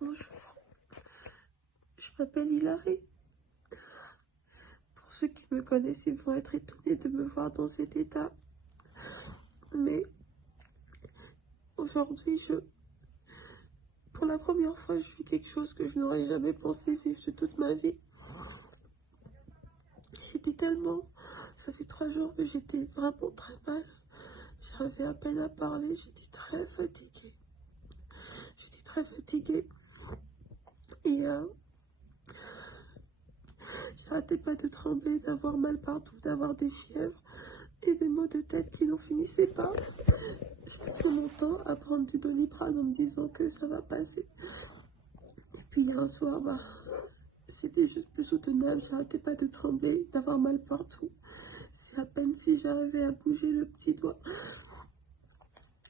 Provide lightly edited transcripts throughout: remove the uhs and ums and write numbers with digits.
Bonjour, je m'appelle Hilary. Pour ceux qui me connaissent, ils vont être étonnés de me voir dans cet état. Mais aujourd'hui, pour la première fois, je vis quelque chose que je n'aurais jamais pensé vivre de toute ma vie. Ça fait 3 jours que j'étais vraiment très mal. J'arrivais à peine à parler, j'étais très fatiguée. Et j'arrêtais pas de trembler, d'avoir mal partout, d'avoir des fièvres et des maux de tête qui n'en finissaient pas. Je passais mon temps à prendre du Doliprane en me disant que ça va passer. Et puis un soir, c'était juste plus soutenable. J'arrêtais pas de trembler, d'avoir mal partout. C'est à peine si j'arrivais à bouger le petit doigt.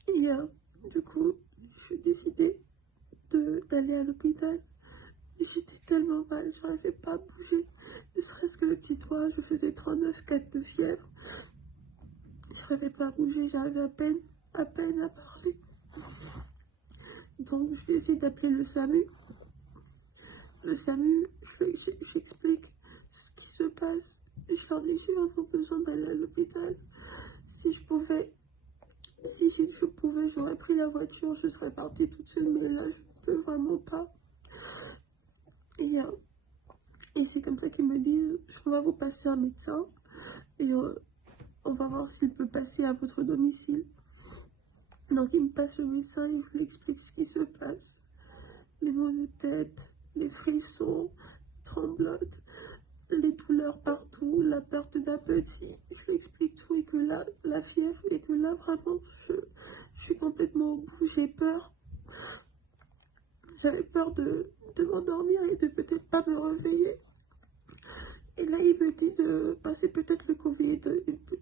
Et du coup, je décidé d'aller à l'hôpital. Et j'étais tellement mal, j'arrivais pas à bouger. Ne serait-ce que le petit doigt, je faisais 39,4 de fièvre. J'arrivais pas à bouger, j'arrivais à peine à parler. Donc je vais essayer d'appeler le SAMU. Le SAMU, j'explique ce qui se passe. Je leur dis j'ai vraiment besoin d'aller à l'hôpital. Si je pouvais, j'aurais pris la voiture, je serais partie toute seule, mais là je ne peux vraiment pas. Et c'est comme ça qu'ils me disent, on va vous passer un médecin et on va voir s'il peut passer à votre domicile. Donc il me passe le médecin et je lui explique ce qui se passe. Les maux de tête, les frissons, les tremblotes, les douleurs partout, la perte d'appétit. Je lui explique tout et que là, la fièvre, et que là vraiment, je suis complètement au bout, j'ai peur. J'avais peur de m'endormir et de peut-être pas me réveiller. Et là, il me dit c'est peut-être le Covid,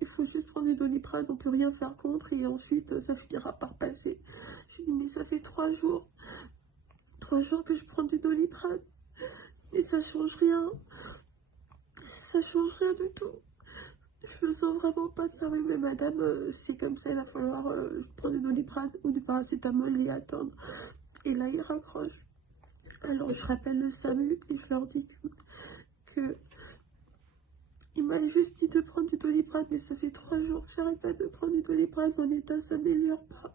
il faut juste prendre du Doliprane, on peut rien faire contre et ensuite ça finira par passer. Je lui dis, mais ça fait 3 jours. 3 jours que je prends du Doliprane. Mais ça change rien. Ça change rien du tout. Je me sens vraiment pas bien. Mais madame, c'est comme ça, il va falloir prendre du Doliprane ou du paracétamol et attendre. Et là, il raccroche. Alors, je rappelle le SAMU et je leur dis que il m'a juste dit de prendre du Doliprane, mais ça fait 3 jours que j'arrête pas de prendre du Doliprane, mon état s'améliore pas.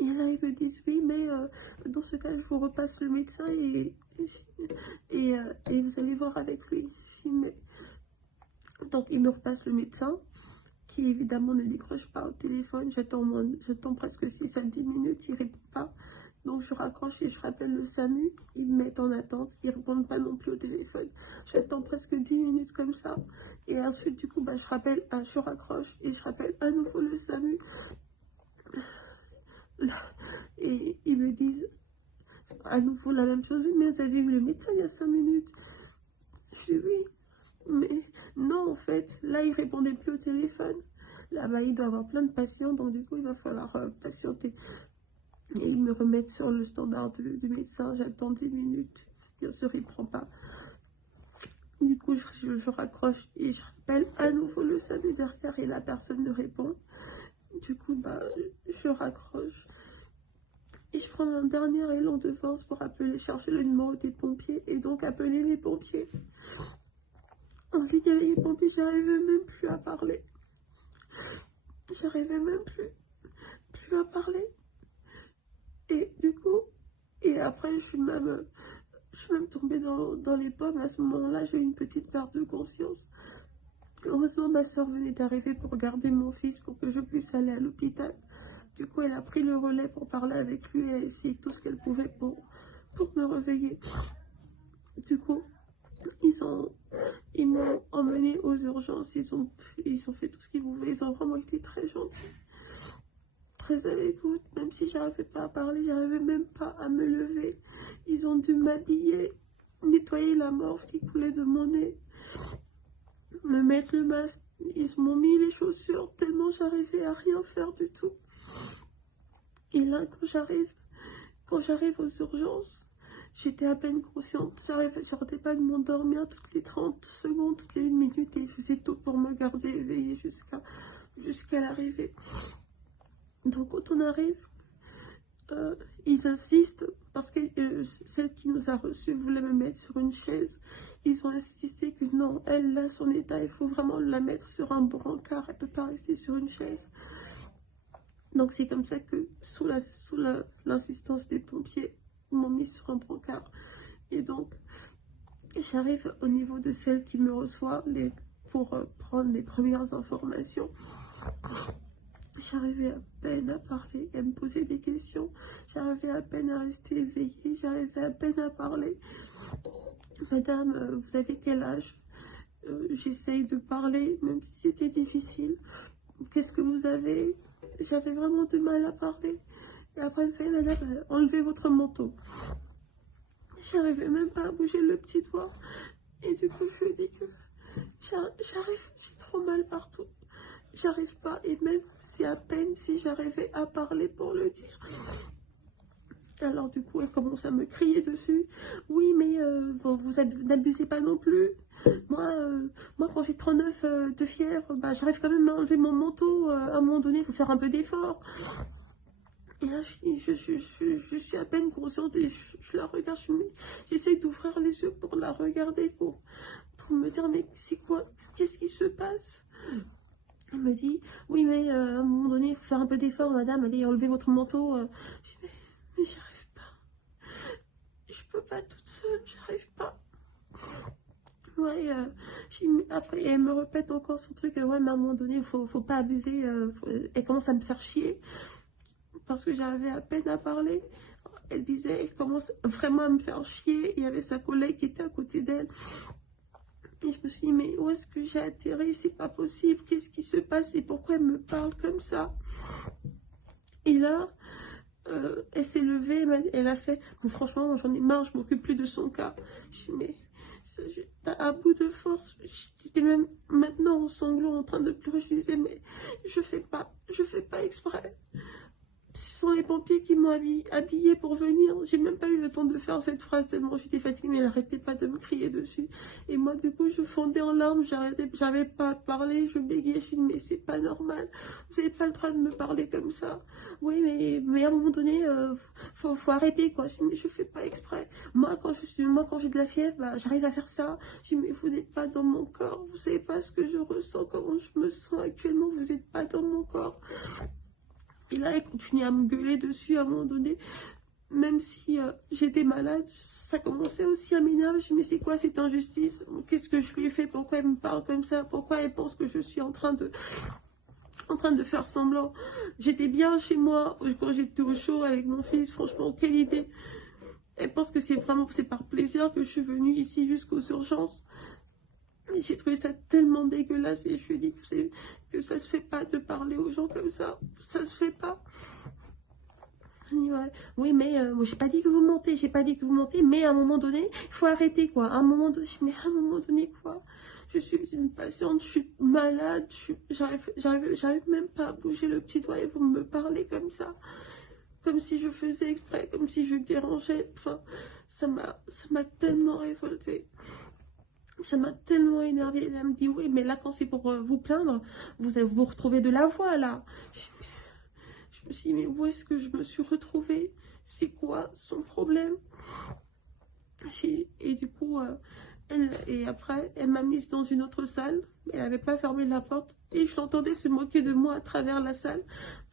Et là, ils me disent, oui, mais dans ce cas, je vous repasse le médecin et vous allez voir avec lui. Donc, il me repasse le médecin, qui évidemment ne décroche pas au téléphone. J'attends presque 6 à 10 minutes, il ne répond pas. Donc, je raccroche et je rappelle le SAMU. Ils me mettent en attente, ils ne répondent pas non plus au téléphone. J'attends presque 10 minutes comme ça. Et ensuite, du coup, je raccroche et je rappelle à nouveau le SAMU. Et ils me disent à nouveau la même chose, mais vous avez eu le médecin il y a 5 minutes. Je dis oui, mais non, en fait, là il répondait plus au téléphone. Là-bas il doit avoir plein de patients, donc du coup il va falloir patienter. Et ils me remettent sur le standard du médecin, j'attends 10 minutes, bien sûr il prend pas. Du coup je raccroche et je rappelle à nouveau le SAMU derrière et la personne ne répond. Du coup je raccroche. Et je prends un dernier élan de force pour chercher le numéro des pompiers et donc appeler les pompiers. En ligne avec les pompiers, j'arrivais même plus à parler. J'arrivais même plus à parler. Et du coup, et après, je suis même tombée dans les pommes. À ce moment-là, j'ai eu une petite perte de conscience. Heureusement, ma soeur venait d'arriver pour garder mon fils pour que je puisse aller à l'hôpital. Du coup, elle a pris le relais pour parler avec lui et a essayé tout ce qu'elle pouvait pour me réveiller. Du coup, ils m'ont emmené aux urgences. Ils ont fait tout ce qu'ils voulaient. Ils ont vraiment été très gentils, très à l'écoute. Même si j'arrivais pas à parler, j'arrivais même pas à me lever. Ils ont dû m'habiller, nettoyer la morve qui coulait de mon nez, me mettre le masque. Ils m'ont mis les chaussures tellement j'arrivais à rien faire du tout. Et là, quand j'arrive aux urgences, j'étais à peine consciente. J'arrêtais pas de m'endormir toutes les 30 secondes, toutes les 1 minute, et je faisais tout pour me garder éveillée jusqu'à l'arrivée. Donc quand on arrive, ils insistent parce que celle qui nous a reçus voulait me mettre sur une chaise. Ils ont insisté que non, elle, là, son état, il faut vraiment la mettre sur un brancard. Elle ne peut pas rester sur une chaise. Donc c'est comme ça que, sous l'insistance des pompiers, ils m'ont mis sur un brancard. Et donc, j'arrive au niveau de celle qui me reçoit pour prendre les premières informations. J'arrivais à peine à parler, à me poser des questions. J'arrivais à peine à rester éveillée. J'arrivais à peine à parler. Madame, vous avez quel âge? J'essaye de parler, même si c'était difficile. Qu'est-ce que vous avez? J'avais vraiment du mal à parler. Et après, elle me fait, madame, enlevez votre manteau. J'arrivais même pas à bouger le petit doigt. Et du coup, je lui ai dit que j'arrive, j'ai trop mal partout. J'arrive pas, et même si à peine si j'arrivais à parler pour le dire. Alors du coup, elle commence à me crier dessus. Oui, mais vous n'abusez pas non plus. Moi quand j'ai 39 de fièvre, bah, j'arrive quand même à enlever mon manteau. À un moment donné, il faut faire un peu d'effort. Et là, je suis à peine consciente et je la regarde. J'essaie d'ouvrir les yeux pour la regarder, pour me dire, mais c'est quoi? Qu'est-ce qui se passe? Elle me dit, oui, mais à un moment donné, il faut faire un peu d'effort, madame, allez, enlevez votre manteau. Je dis, mais j'arrive pas. Je peux pas toute seule, j'arrive pas. Ouais, après, elle me répète encore son truc, ouais, mais à un moment donné, faut pas abuser. Elle commence à me faire chier, parce que j'arrivais à peine à parler. Elle disait, elle commence vraiment à me faire chier. Il y avait sa collègue qui était à côté d'elle. Et je me suis dit, mais où est-ce que j'ai atterri? C'est pas possible. Qu'est-ce qui se passe? Et pourquoi elle me parle comme ça? Et là, elle s'est levée, elle a fait, bon, franchement, j'en ai marre, je m'occupe plus de son cas. Je dis, mais à bout de force, j'étais même maintenant en sanglots en train de pleurer. Je disais, mais je fais pas exprès. Ce sont les pompiers qui m'ont habillée pour venir. J'ai même pas eu le temps de faire cette phrase tellement j'étais fatiguée, mais elle n'arrêtait pas de me crier dessus. Et moi, du coup, je fondais en larmes, j'arrivais pas à parler, je bégayais, je dis, mais c'est pas normal. Vous n'avez pas le droit de me parler comme ça. Oui, mais à un moment donné, faut arrêter, quoi. Je dis, mais je fais pas exprès. Moi, quand j'ai de la fièvre, bah, j'arrive à faire ça. Je dis, mais vous n'êtes pas dans mon corps. Vous savez pas ce que je ressens, comment je me sens actuellement. Vous n'êtes pas dans mon corps. Et là, elle continue à me gueuler dessus à un moment donné. Même si j'étais malade, ça commençait aussi à m'énerver. Je me dis, mais c'est quoi cette injustice? Qu'est-ce que je lui ai fait? Pourquoi elle me parle comme ça? Pourquoi elle pense que je suis en train de faire semblant? J'étais bien chez moi quand j'étais au chaud avec mon fils. Franchement, quelle idée. Elle pense que c'est par plaisir que je suis venue ici jusqu'aux urgences. J'ai trouvé ça tellement dégueulasse et je lui ai dit que ça se fait pas de parler aux gens comme ça. Ça se fait pas. Ouais. Oui, mais moi, j'ai pas dit que vous mentez. J'ai pas dit que vous mentez, mais à un moment donné, il faut arrêter, quoi. À un moment donné, mais à un moment donné, quoi. Je suis une patiente, je suis malade, j'arrive même pas à bouger le petit doigt et vous me parlez comme ça. Comme si je faisais exprès, comme si je dérangeais. Enfin, ça m'a tellement révoltée. Ça m'a tellement énervée. Elle me dit, oui, mais là, quand c'est pour vous plaindre, vous retrouvez de la voix, là. Je me suis dit, mais où est-ce que je me suis retrouvée? C'est quoi son problème? Et du coup, après, elle m'a mise dans une autre salle. Elle n'avait pas fermé la porte. Et je l'entendais se moquer de moi à travers la salle,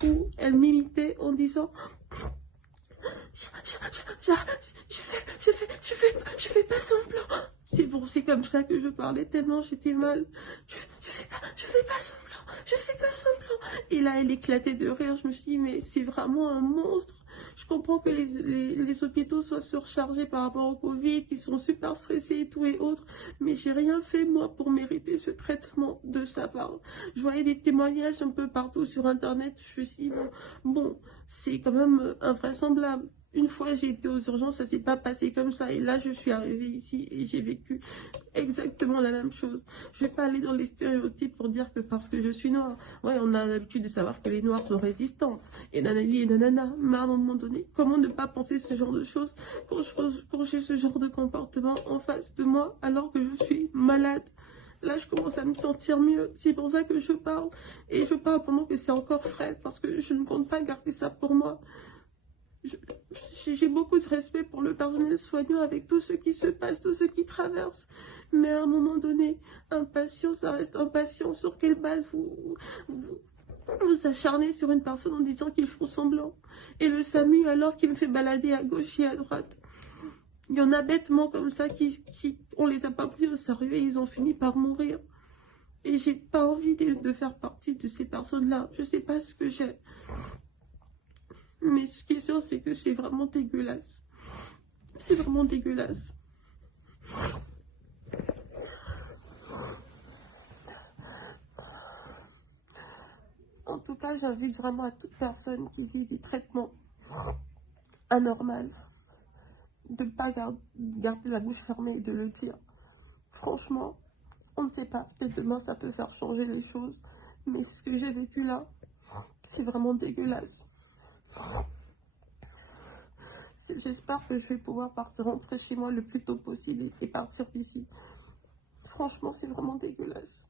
où elle m'imitait en disant... Je fais pas semblant. C'est comme ça que je parlais tellement j'étais mal. Je fais pas semblant. Et là, elle éclatait de rire. Je me suis dit, mais c'est vraiment un monstre. Je comprends que les hôpitaux soient surchargés par rapport au Covid, qu'ils sont super stressés et tout et autres. Mais j'ai rien fait, moi, pour mériter ce traitement de sa part. Je voyais des témoignages un peu partout sur Internet. Je me suis dit, bon, c'est quand même invraisemblable. Une fois j'ai été aux urgences, ça s'est pas passé comme ça. Et là, je suis arrivée ici et j'ai vécu exactement la même chose. Je vais pas aller dans les stéréotypes pour dire que parce que je suis noire. Ouais, on a l'habitude de savoir que les noirs sont résistantes. Et nanani et nanana. Mais à un moment donné, comment ne pas penser ce genre de choses quand j'ai ce genre de comportement en face de moi alors que je suis malade? Là, je commence à me sentir mieux. C'est pour ça que je parle. Et je parle pendant que c'est encore frais parce que je ne compte pas garder ça pour moi. J'ai beaucoup de respect pour le personnel soignant avec tout ce qui se passe, tout ce qui traverse. Mais à un moment donné, un patient, ça reste un patient. Sur quelle base vous acharnez sur une personne en disant qu'ils font semblant? Et le SAMU, alors, qui me fait balader à gauche et à droite. Il y en a bêtement comme ça on les a pas pris au sérieux et ils ont fini par mourir. Et j'ai pas envie de faire partie de ces personnes-là. Je sais pas ce que j'ai. Mais ce qui est sûr, c'est que c'est vraiment dégueulasse. C'est vraiment dégueulasse. En tout cas, j'invite vraiment à toute personne qui vit des traitements anormaux de ne pas garder la bouche fermée et de le dire. Franchement, on ne sait pas. Peut-être demain, ça peut faire changer les choses. Mais ce que j'ai vécu là, c'est vraiment dégueulasse. J'espère que je vais pouvoir rentrer chez moi le plus tôt possible et partir d'ici. Franchement, c'est vraiment dégueulasse.